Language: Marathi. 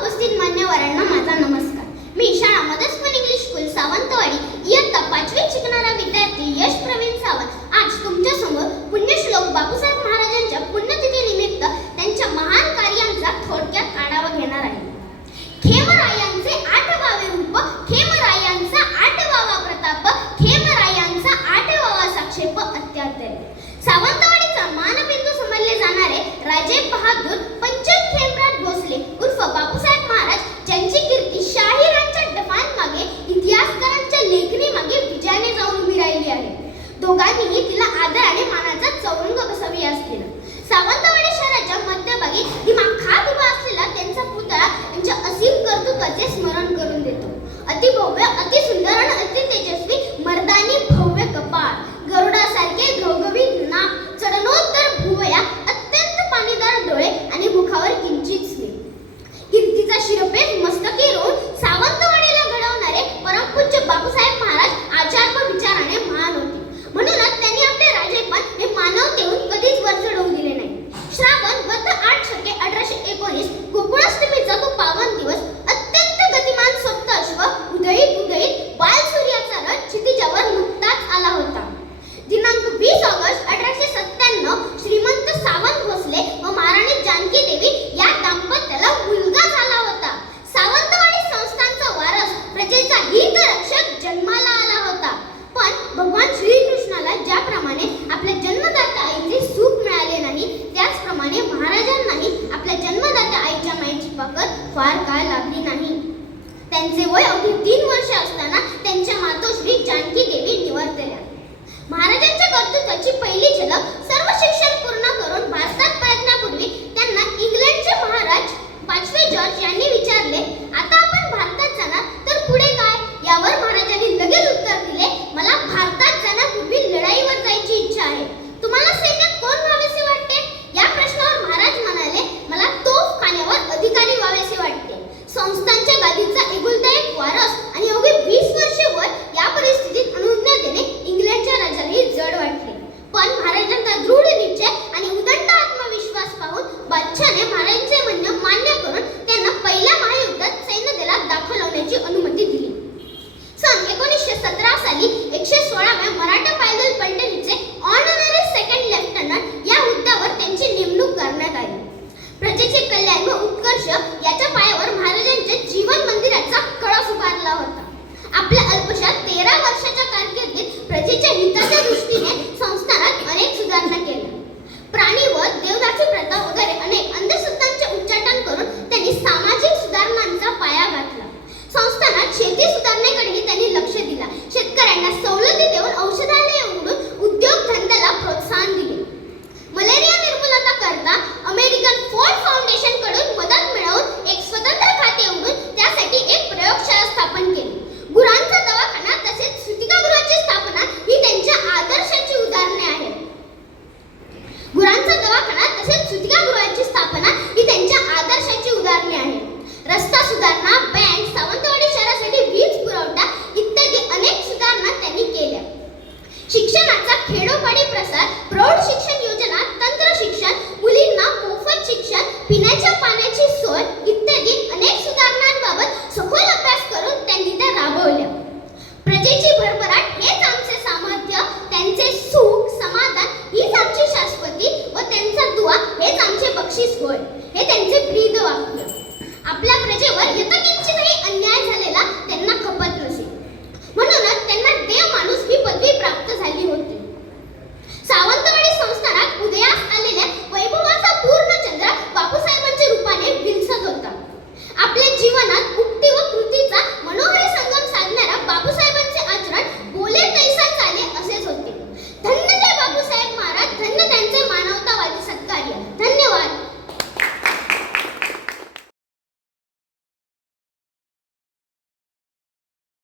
उपस्थित मान्यवरांना माझा नमस्कार. मी शाळा मदर अतिभव्य अतिसुंदर आणि अति तेजस्वी मर्दानी भव्य कपाळ. गरुडासारखे घवघवीत नाक चढणोत्तर भुवया अत्यंत पाणीदार डोळे आणि मुखावर किंचित स्मित कीर्तीचा शिरपेट मस्तकी रोवून सावंतवाडीला घडवणारे परमपूज्य बापूसाहेब महाराज आचार व विचाराने महान होते. म्हणूनच त्यांनी आपले राजेपण हे मानव मानवतेहून कधीच वर चढवून दिले नाही. श्रावण बद्ध आठ शके अठराशे एकोणीस फार काळ लागली नाही. त्यांचे वय अवघी तीन वर्ष Sweden